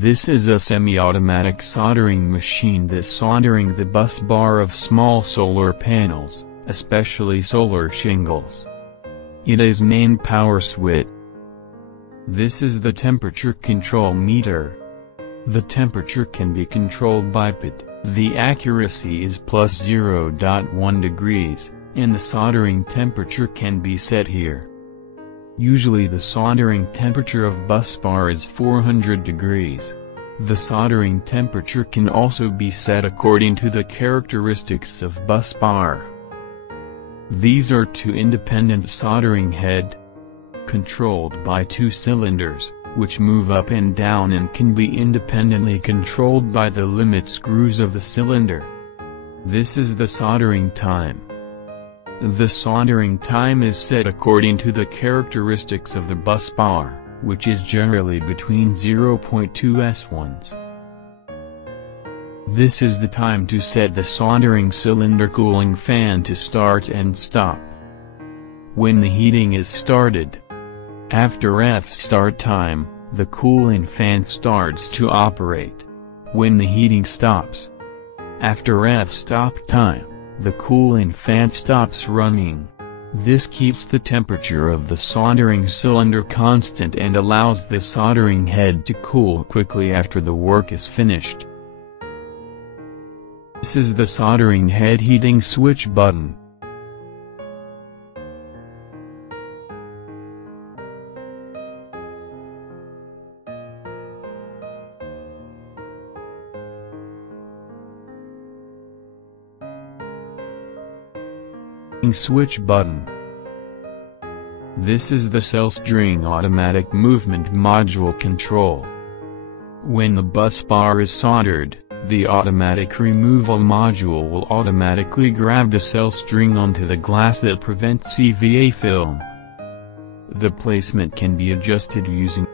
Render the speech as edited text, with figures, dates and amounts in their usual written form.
This is a semi-automatic soldering machine that's soldering the bus bar of small solar panels, especially solar shingles. It is main power switch. This is the temperature control meter. The temperature can be controlled by PID. The accuracy is plus 0.1 degrees, and the soldering temperature can be set here. Usually the soldering temperature of bus bar is 400 degrees. The soldering temperature can also be set according to the characteristics of bus bar. These are two independent soldering head, controlled by two cylinders, which move up and down and can be independently controlled by the limit screws of the cylinder. This is the soldering time. The soldering time is set according to the characteristics of the bus bar, which is generally between 0.2 s1s. This is the time to set the soldering cylinder cooling fan to start and stop. When the heating is started, after f-start time, the cooling fan starts to operate. When the heating stops, after f-stop time, the cooling fan stops running. This keeps the temperature of the soldering cylinder constant and allows the soldering head to cool quickly after the work is finished. This is the soldering head heating switch button. Switch button. This is the soldering automatic movement module control. When the bus bar is soldered, the automatic removal module will automatically grab the soldering onto the glass that prevents CVA film. The placement can be adjusted using